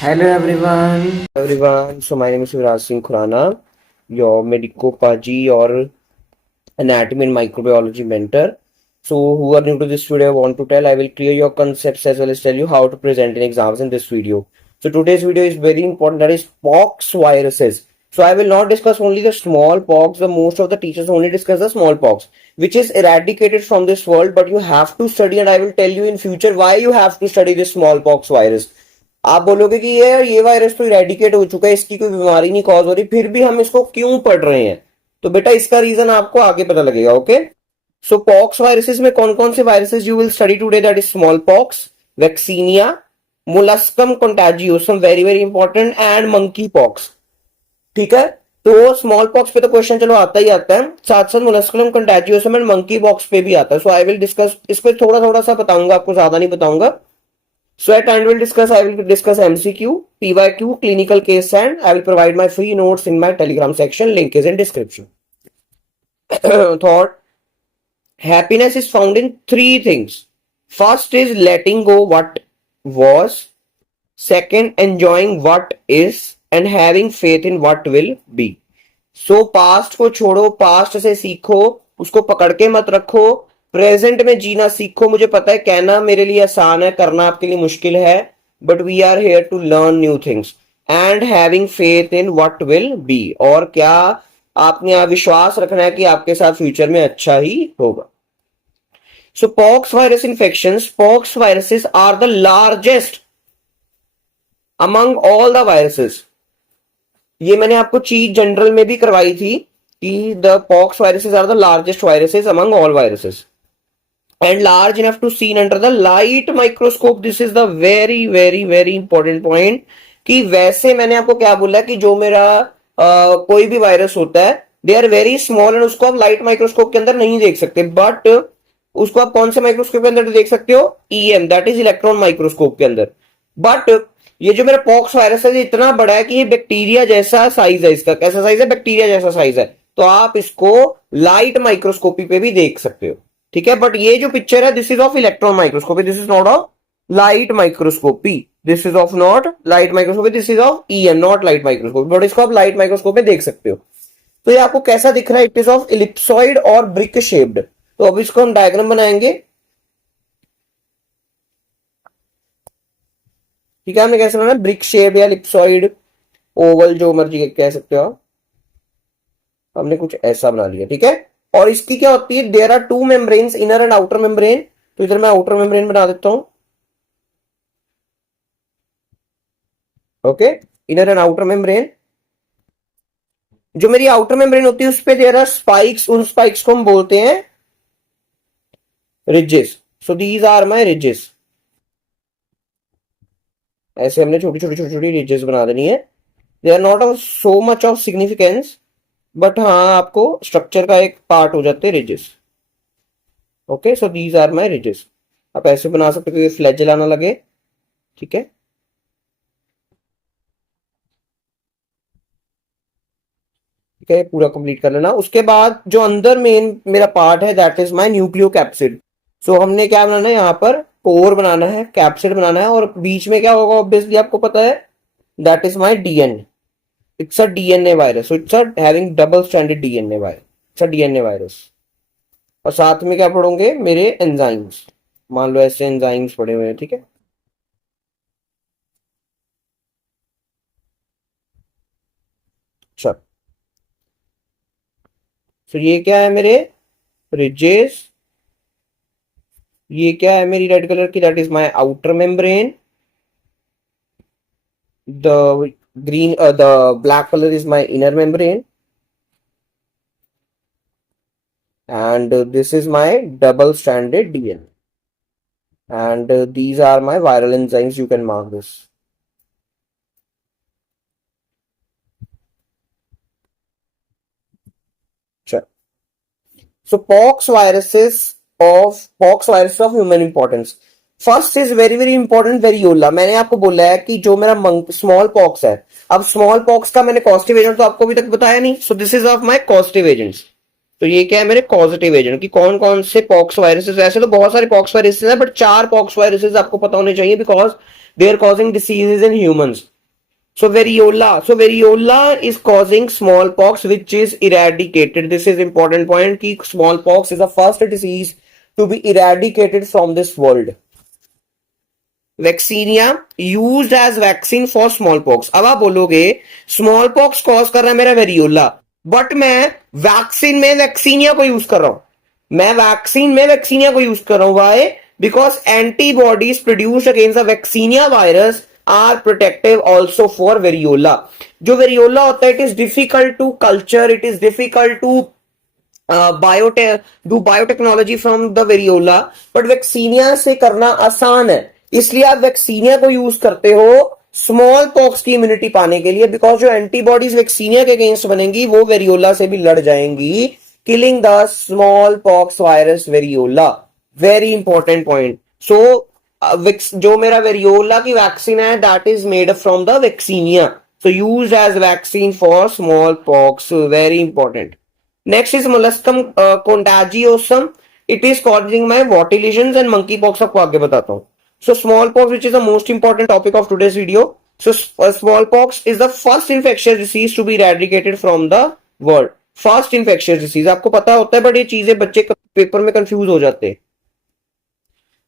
Hello everyone. So my name is Viraj Singh Khurana, your medico-paji or anatomy and microbiology mentor. So who are new to this video, I want to tell, I will clear your concepts as well as tell you how to present in exams in this video. So today's video is very important, that is pox viruses. So I will not discuss only the smallpox, the most of the teachers only discuss the smallpox, which is eradicated from this world, but you have to study and I will tell you in future why you have to study this smallpox virus. आप बोलोगे कि ये virus तो eradicate हो चुका है, इसकी कोई बीमारी नहीं कॉज हो रही, फिर भी हम इसको क्यों पढ़ रहे हैं? तो बेटा इसका रीजन आपको आगे पता लगेगा. ओके, सो पॉक्स वायरसेस में कौन कौन से viruses you will study today, that is smallpox, vaccinia, molluscum contagiosum very very important, and monkeypox. ठीक है, तो स्मॉल पॉक्स पे तो क्वेश्चन चलो आता ही आता है, साथ साथ मोलस्कम कंटाजियोसम एंड मंकी पॉक्स पे भी आता है. सो आई विल डिस्कस, इस पे थोड़ा थोड़ा सा बताऊंगा आपको, ज्यादा नहीं बताऊंगा. So at end I will discuss MCQ, PYQ, clinical case, and I will provide my free notes in my Telegram section. Link is in description. Thought, happiness is found in three things. First is letting go what was. Second, enjoying what is, and having faith in what will be. So past को छोड़ो, past से सीखो, उसको पकड़ के मत रखो, present में जीना सीखो. मुझे पता है कहना मेरे लिए आसान है, करना आपके लिए मुश्किल है, but we are here to learn new things. And having faith in what will be, और क्या आपने विश्वास रखना है कि आपके साथ फ्यूचर में अच्छा ही होगा. So pox virus infections, pox viruses are the largest among all the viruses. ये मैंने आपको चीज जनरल में भी करवाई थी कि the pox viruses are the largest viruses among all viruses and large enough to seen under the light microscope. This is the very very very important point कि वैसे मैंने आपको क्या बोला कि जो मेरा कोई भी वायरस होता है, they are very small and उसको आप लाइट माइक्रोस्कोप के अंदर नहीं देख सकते, बट उसको आप कौन से माइक्रोस्कोप के अंदर देख सकते हो? EM, that is electron microscope के अंदर. बट ये जो मेरा पॉक्स वायरस है, इतना बड़ा है कि ये बैक्टीरिया जैसा साइज है. इसका कैसा साइज है? बैक्टीरिया जैसा साइज है. तो आप इसको लाइट माइक्रोस्कोपी पे भी देख सकते हो. ठीक है, बट ये जो पिक्चर है, this is of electron microscopy, this is not of light microscopy, this is of not light microscopy, this is of EM, not light microscopy, but इसको आप लाइट माइक्रोस्कोप में देख सकते हो. तो ये आपको कैसा दिख रहा है? इट इज ऑफ इलिप्सॉइड और ब्रिक शेप्ड. तो अब इसको हम डायग्राम बनाएंगे. ठीक है, हमने कैसे बनाना? ब्रिक शेप या इलिप्सॉइड, ओवल, जो मर्जी कह सकते हो आप. हमने कुछ ऐसा बना लिया. ठीक है, और इसकी क्या होती है? There are two membranes, inner and outer membrane. तो इधर मैं आउटर मेम्ब्रेन बना देता हूं. Okay, inner and outer membrane. जो मेरी आउटर मेम्ब्रेन होती है उस पे देयर आर स्पाइक्स, उन स्पाइक्स को हम बोलते हैं ridges. So these are my ridges. ऐसे हमने छोटी छोटी छोटी छोटी रिजेस बना देनी है. They are not of so much of significance, but हाँ आपको स्ट्रक्चर का एक पार्ट हो जाते हैं ridges. Okay, so these are my ridges. आप ऐसे बना सकते हो कि फ्लैजेला ना लगे. ठीक है, ठीक है, पूरा कंप्लीट कर लेना. उसके बाद जो अंदर मेन मेरा पार्ट है, that is my nucleocapsid. So हमने क्या बनाना है? यहाँ पर कोर बनाना है, कैप्सिड बनाना है, और बीच में क्या होगा ऑब्वियसली आपको पता है, that is my DNA. It's a DNA virus. So it's a having double stranded DNA virus. It's a DNA virus. और साथ में क्या पढ़ोगे? मेरे एंजाइम्स. मान लो ऐसे एंजाइम्स पढ़े हुए हैं. ठीक है, चल. तो ये क्या है? मेरे रिजेस. ये क्या है मेरी रेड कलर की? That is my outer membrane. The green, the black color is my inner membrane, and this is my double stranded DNA, and these are my viral enzymes. You can mark this. Sure. So pox viruses of human importance. First is very very important, variola. मैंने आपको बोला है कि जो मेरा small pox है, अब small pox का मैंने कॉस्टिव एजेंट तो आपको अभी तक बताया नहीं. So this is of my causative agents. तो ये क्या है मेरे कॉजेटिव एजेंट कि कौन कौन से पॉक्स वायरसेस, ऐसे तो बहुत सारे पॉक्स वायरसेस हैं बट 4 पॉक्स वायरसेस आपको पता होने चाहिए because they are causing diseases in humans. So variola is causing smallpox which is eradicated. This is important point कि smallpox is the first disease to be eradicated from this world. Vaccinia used as vaccine for small pox. अब आप बोलोगे small pox cause कर रहा है मेरा variola, but मैं vaccine में वैक्सीनिया को यूज कर रहा हूं. मैं वैक्सीन में वैक्सीनिया को यूज कर रहा हूं. Why? Because antibodies produced against the vaccinia virus are protective also for variola. जो वेरियोला होता है it is difficult to culture, it is difficult to do biotechnology from the variola, but vaccinia से करना आसान है. इसलिए आप वैक्सीनिया को यूज करते हो स्मॉल पॉक्स की इम्यूनिटी पाने के लिए, बिकॉज जो एंटीबॉडीज वैक्सीनिया के अगेंस्ट बनेंगी वो वेरियोला से भी लड़ जाएंगी, killing the smallpox virus variola. Very important point. So जो मेरा वेरियोला की वैक्सीन है that is made from the vaccinia, so used as vaccine for small pox. Very important. Next is molluscum contagiosum. It is causing my wart lesions and monkeypox. आपको आगे बताता हूं. So smallpox, which is the most important topic of today's video. So smallpox is the first infectious disease to be eradicated from the world. First infectious disease. आपको पता होता है but ये चीजें बच्चे पेपर में कंफ्यूज हो जाते हैं.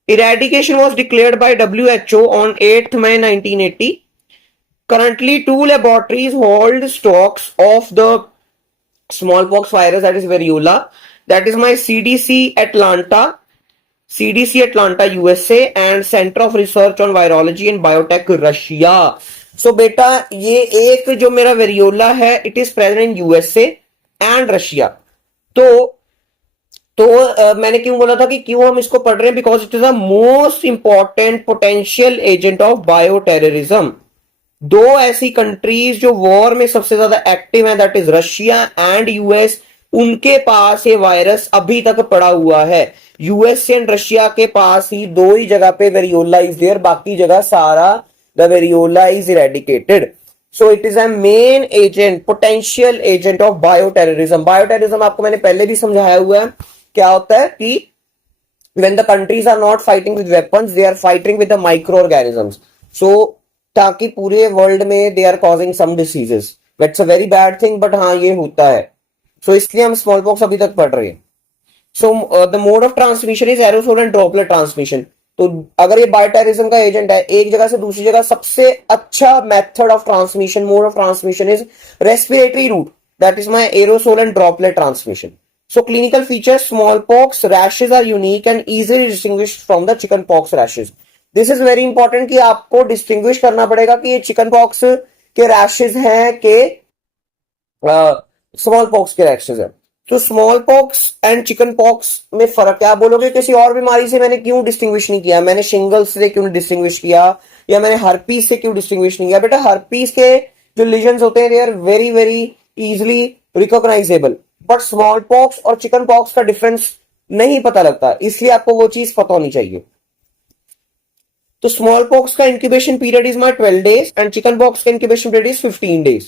Eradication was declared by WHO on 8th May 1980. Currently, 2 laboratories hold stocks of the smallpox virus, that is variola. That is my CDC Atlanta USA and Center of Research on Virology and Biotech Russia. So बेटा ये एक जो मेरा variola है it is present in USA and Russia. तो मैंने क्यों बोला था कि क्यों हम इसको पढ़ रहे हैं, because it is the most important potential agent of bio terrorism. दो ऐसी कंट्रीज जो वॉर में सबसे ज्यादा एक्टिव है that is Russia and US. उनके पास ये वायरस अभी तक पड़ा हुआ है. यूएस एंड रशिया के पास ही दो ही जगह पे वेरियोला इज देयर, बाकी जगह सारा the variola is eradicated. So it is a main agent, potential agent of bioterrorism. Bioterrorism आपको मैंने पहले भी समझाया हुआ है. क्या होता है कि when the countries are not fighting with weapons, they are fighting with the microorganisms. So ताकि पूरे वर्ल्ड में they are causing some diseases. That's a very bad thing, but हाँ ये होता है. So इसलिए हम स्मॉल पॉक्स अभी तक पढ़ रहे हैं. So the mode of transmission is aerosol and droplet transmission. तो अगर ये बायोटेररिज्म का एजेंट है, एक जगह से दूसरी जगह सबसे अच्छा method of transmission, mode of transmission is respiratory route. That is my aerosol and droplet transmission. So clinical features, smallpox rashes are unique and easily distinguished from the chickenpox rashes. This is very important कि आपको distinguish करना पड़ेगा कि ये chickenpox के rashes हैं कि smallpox के rashes हैं. तो smallpox and chickenpox में फर्क क्या? बोलोगे किसी और बीमारी से मैंने क्यों distinguish नहीं किया, मैंने shingles से क्यों distinguish किया या मैंने herpes से क्यों distinguish नहीं किया? बेटा herpes के जो lesions होते हैं they are very very easily recognizable. But small pox और चिकन पॉक्स का डिफरेंस नहीं पता लगता, इसलिए आपको वो चीज पता होनी चाहिए. तो स्मॉल पॉक्स का incubation period is my 12 days and chicken pox का incubation period is 15 days.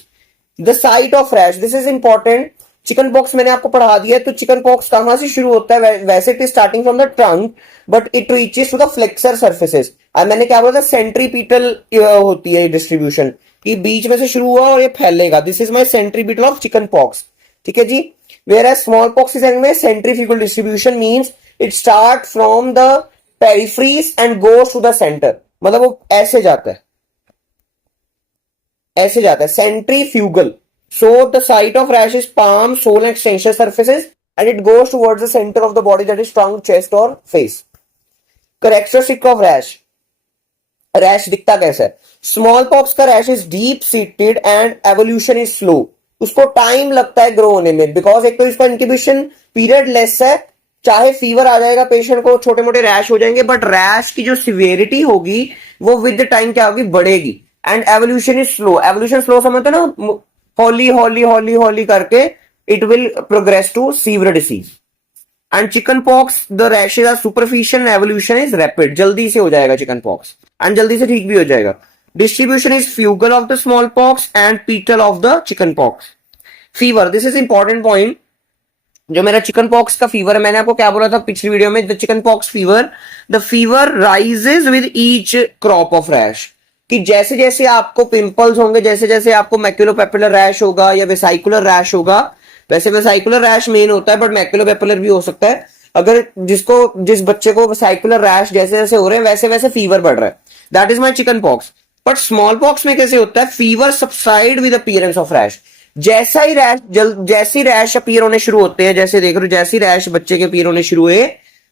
The site of rash, this is important. Chickenpox मैंने आपको पढ़ा दिया है. तो चिकन पॉक्स कहां से शुरू होता है? वैसे it is starting from the trunk but it reaches to the flexor surfaces. और मैंने क्या बोला था, सेंट्रीपीटल होती है डिस्ट्रीब्यूशन कि बीच में से शुरू हुआ और ये फैलेगा. This is my centripetal of chicken pox. ठीक है जी. Whereas smallpox is anyway centrifugal distribution, means it start from the peripheries and goes to the center. मतलब वो ऐसे जाता है, ऐसे जाता है, centrifugal. So the site of rash is palm, sole and extension surfaces and it goes towards the center of the body, that is trunk, chest or face. Characteristic of rash. Rash दिखता कैसा है? Smallpox का rash is deep seated and evolution is slow. उसको time लगता है grow होने में, because एक तो इसका इंक्यूबेशन पीरियड लेस है. चाहे फीवर आ जाएगा पेशेंट को, छोटे मोटे रैश हो जाएंगे, बट रैश की जो सिवियरिटी होगी वो विद द टाइम क्या होगी, बढ़ेगी. And evolution is slow. Evolution slow समझते ना, हॉली हॉली हॉली हॉली करके it will progress to severe disease. And chicken pox the rashes are superficial, evolution is rapid. जल्दी से हो जाएगा चिकन पॉक्स एंड जल्दी से ठीक भी हो जाएगा. Distribution is fugal of the smallpox and petal of the chickenpox. Fever, this is important point. जो मेरा चिकन पॉक्स का फीवर है, मैंने आपको क्या बोला था पिछली वीडियो में, the chicken pox fever, the fever rises with each crop of rash, कि जैसे जैसे आपको पिंपल्स होंगे, जैसे जैसे आपको मैक्यूलोपेपुलर रैश होगा या वेसाइकुलर रैश होगा, वैसे वेसाइकुलर रैश मेन होता है बट मैक्यूलोपेपुलर भी हो सकता है, अगर जिस बच्चे को वेसाइकुलर रैश जैसे जैसे हो रहे हैं वैसे वैसे फीवर बढ़ रहा है, that is my chicken pox. But small pox में कैसे होता है, fever subside with appearance of rash, जैसा ही रैश जैसे ही रैश अपीयर होने शुरू होते हैं, जैसे देख रहे हो जैसे ही रैश बच्चे के अपीयर होने शुरू हुए,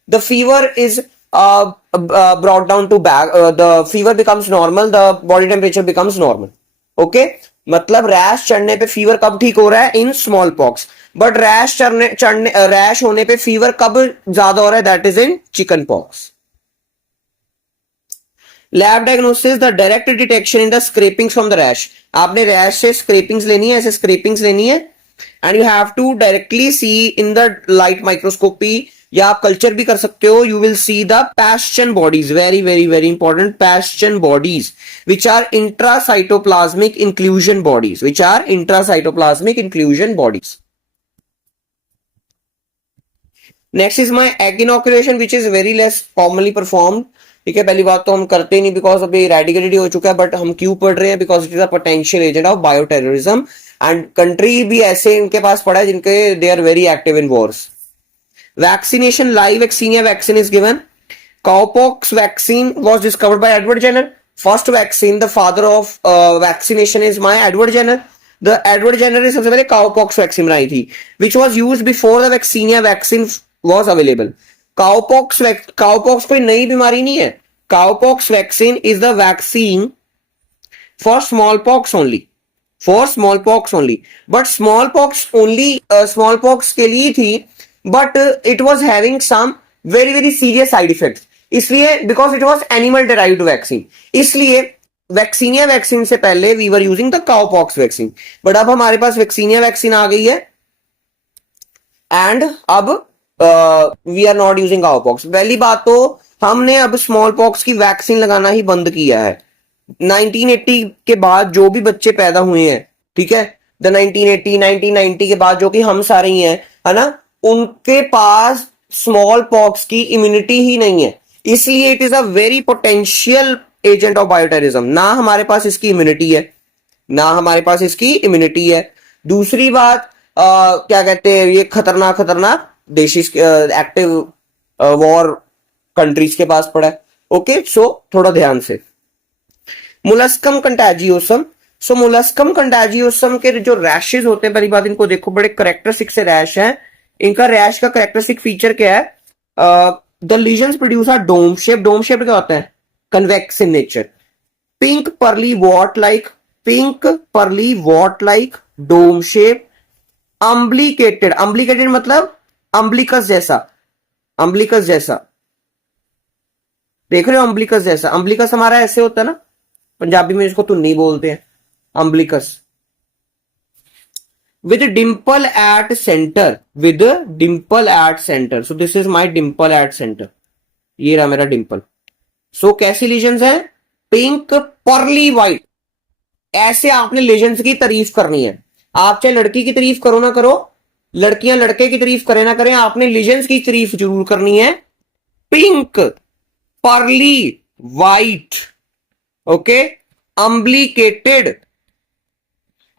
the fever is brought down to back, the fever becomes normal, the body temperature becomes normal. Okay, मतलब रैश चढ़ने पे फीवर कब ठीक हो रहा है, in smallpox. But rash होने पे फीवर कब ज्यादा हो रहा है, that is in chickenpox. Lab diagnosis, the direct detection in the scrapings from the rash, आपने रैश से स्क्रैपिंग्स लेनी है, ऐसे स्क्रैपिंग्स लेनी है, and you have to directly see in the light microscopy, या आप कल्चर भी कर सकते हो, you will see the Paschen bodies, very very very important, Paschen bodies which are intracytoplasmic inclusion bodies, which are intracytoplasmic inclusion bodies. Next is my egg inoculation which is very less commonly performed. ठीक है, पहली बात तो हम करते ही नहीं because अभी रेडिकेटेड हो चुका है, बट हम क्यों पढ़ रहे हैं, because it is a potential agent of bio terrorism, and country भी ऐसे इनके पास पड़ा है जिनके they are very active in wars. Vaccination, live vaccinia vaccine is given. Cowpox vaccine was discovered by Edward Jenner. First vaccine, the father of vaccination is my Edward Jenner. The Edward Jenner ने सबसे पहले cowpox vaccine बनाई थी, which was used before the vaccinia vaccine was available. Cowpox कोई नई बीमारी नहीं है. Cowpox vaccine is the vaccine for smallpox only. For smallpox only. But smallpox के लिए थी, but it was having some very very serious side effects, इसलिए because it was animal derived vaccine, इसलिए वैक्सीनिया वैक्सीन से पहले we were using the cowpox vaccine, but अब हमारे पास vaccinia vaccine आ गई है एंड अब we are not using cowpox। पहली बात तो हमने अब स्मॉल पॉक्स की वैक्सीन लगाना ही बंद किया है। 1980 के बाद जो भी बच्चे पैदा हुए हैं, ठीक है, द 1980 1990 के बाद जो कि हम सारे ही हैं, है ना, उनके पास स्मॉल पॉक्स की इम्यूनिटी ही नहीं है, इसलिए it is a very potential agent of bioterrorism. ना हमारे पास इसकी इम्यूनिटी है, ना हमारे पास इसकी इम्यूनिटी है। दूसरी बात क्या कहते हैं, ये खतरनाक खतरनाक देशी एक्टिव वॉर कंट्रीज के पास पड़ा है। ओके, सो थोड़ा ध्यान से। मुलस्कम कंटाजियोसम, सो मुलस्कम कंटाजियोसम के जो रैशेज होते हैं, पहली बात इनको देखो, बड़े करेक्टरिस्टिक से रैश हैं। इनका रैश का करेक्टरिस्टिक फीचर क्या है, the lesions produce are dome shape. Dome shape क्या होता है, convex in nature. Pink pearly wart like, pink pearly wart like, dome shape. Umbilicated, umbilicated मतलब अम्ब्लिकस जैसा, अम्ब्लिकस जैसा, देख रहे हो, अम्ब्लिकस जैसा। अम्ब्लिकस हमारा ऐसे होता है ना, पंजाबी में इसको तुन्नी बोलते हैं, अम्ब्लिकस। with dimple at center, with dimple at center, so this is my dimple at center, ये रहा मेरा डिंपल। सो कैसी लीजन्स है, पिंक पर्ली वाइट, ऐसे आपने लीजन्स की तारीफ करनी है। आप चाहे लड़की की तारीफ करो ना करो, लड़कियां लड़के की तारीफ करें ना करें, आपने लीजन्स की तारीफ जरूर करनी है। Pink pearly white, okay, umbilicated,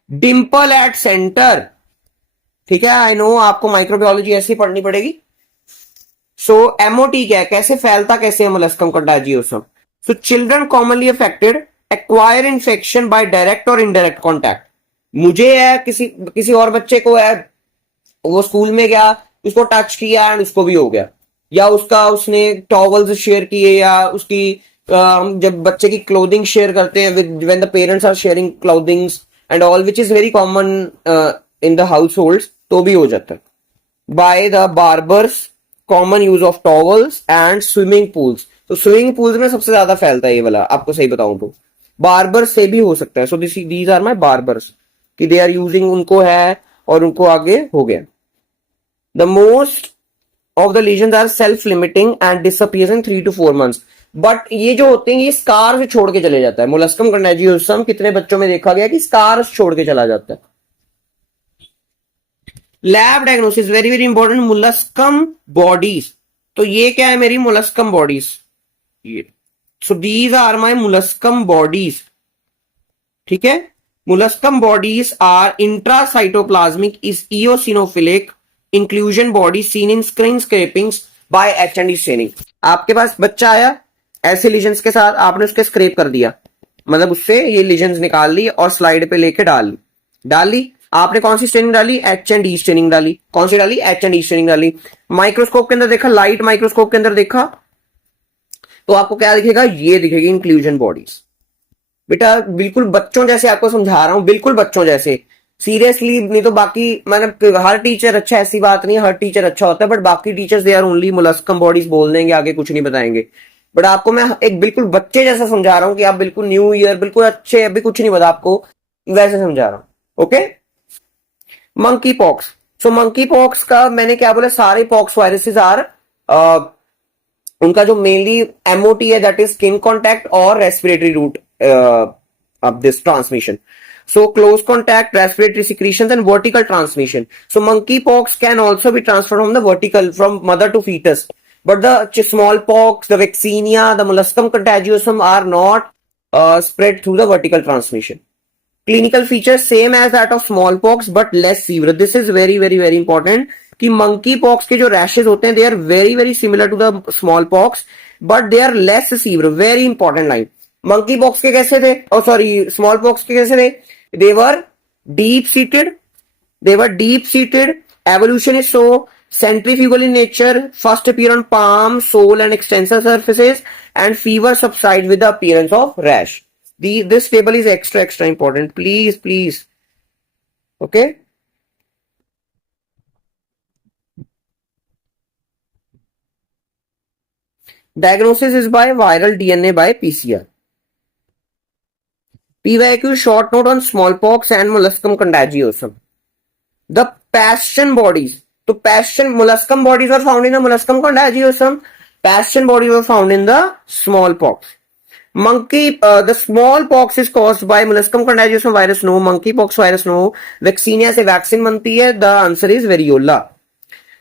dimple at centre. ठीक है, आई नो आपको माइक्रोबायोलॉजी ऐसी पढ़नी पड़ेगी। सो एमओटी क्या है, कैसे फैलता कैसे है molluscum contagiosum. So children commonly affected acquire infection by direct और इनडायरेक्ट कॉन्टैक्ट। मुझे है, किसी और बच्चे को है, वो स्कूल में गया, उसको टच किया एंड उसको भी हो गया, या उसने टॉवल्स शेयर किए, या उसकी हम जब बच्चे की क्लोथिंग शेयर करते हैं with when the parents are sharing clothings and all, which is very common in the house hold, तो भी हो जाता है। By the barbers, common use of towels and swimming pools. तो स्विमिंग पूल्स में सबसे ज्यादा फैलता है ये वाला, आपको सही बताऊं तो बार्बर से भी हो सकता है। So these are my barbers, कि दे आर यूजिंग, उनको है और उनको आगे हो गया। The most of the lesions are self limiting and disappears in 3 to 4 months। But ये जो होते हैं ये स्कार से छोड़ के चले जाता है। मोलस्कम कंटाजियोसम कितने बच्चों में देखा गया कि स्कार छोड़ के चला जाता है। Lab diagnosis very very important, molluscum bodies, तो ये क्या है मेरी मोलस्कम बॉडीज, ये, so these are my molluscum bodies, ठीक है। Molluscum bodies are intracytoplasmic is eosinophilic inclusion body seen in screen scrapings by एच&ई स्टेनिंग। आपके पास बच्चा आया ऐसे लीजन्स के साथ, आपने उसके स्क्रैप कर दिया, मतलब उससे ये लीजन्स निकाल ली और स्लाइड पे लेके डाल ली। आपने कौन सी स्टेनिंग डाली, एच&ई स्टेनिंग डाली, कौन सी डाली, एच&ई स्टेनिंग डाली। माइक्रोस्कोप के अंदर देखा, लाइट माइक्रोस्कोप के अंदर देखा, तो आपको क्या दिखेगा, ये दिखेगी इंक्लूजन बॉडीज। बेटा बिल्कुल बच्चों जैसे आपको समझा रहा हूं, बिल्कुल बच्चों जैसे, सीरियसली, नहीं तो बाकी मैंने, हर टीचर अच्छा, ऐसी बात नहीं है, हर टीचर अच्छा होता है, बट बाकी teachers they are only molluscum bodies बोल देंगे, आगे कुछ नहीं बताएंगे। बट आपको मैं एक बिल्कुल बच्चे जैसा समझा रहा हूं कि आप बिल्कुल न्यू ईयर, बिल्कुल अच्छे, अभी कुछ नहीं पता आपको, वैसे समझा रहा हूं, ओके। मंकी पॉक्स, सो मंकी पॉक्स का मैंने क्या बोला, सारे पॉक्स वायरसेस आर, उनका जो मेनली एमओटी है दैट इज स्किन कॉन्टैक्ट और respiratory route of this transmission. So close contact, respiratory secretions and vertical transmission. So monkeypox can also be transferred from the vertical, from mother to fetus. But the smallpox, the vaccinia, the molluscum contagiosum are not spread through the vertical transmission. Clinical features same as that of smallpox but less severe. This is very very very important कि monkeypox के जो rashes होते हैं they are very very similar to the smallpox but they are less severe. Very important line. Monkey pox के कैसे थे, और sorry small pox के कैसे थे, they were deep seated, evolution is so centrifugal in nature, first appear on palm, sole and extensor surfaces, and fever subside with the appearance of rash. This table is extra important, please, okay. Diagnosis is by viral DNA by PCR. PYQ short note on smallpox and molluscum contagiosum. The passion bodies. So passion molluscum bodies were found in the molluscum contagiosum. Passion bodies were found in the smallpox. The smallpox is caused by molluscum contagiosum virus. No. Monkeypox virus. No. Vaccinia से vaccine बनती है. The answer is variola.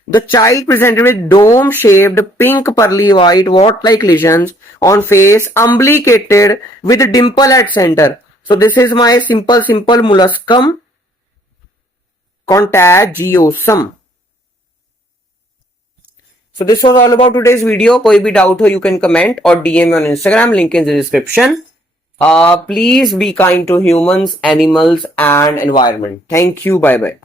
The child presented with dome-shaped, pink, pearly white, wart-like lesions on face, umbilicated with dimple at center. So this is my simple molluscum contagiosum. So this was all about today's video. कोई भी doubt हो, you can comment or DM me on Instagram. Link in the description. Please be kind to humans, animals, and environment. Thank you. Bye bye.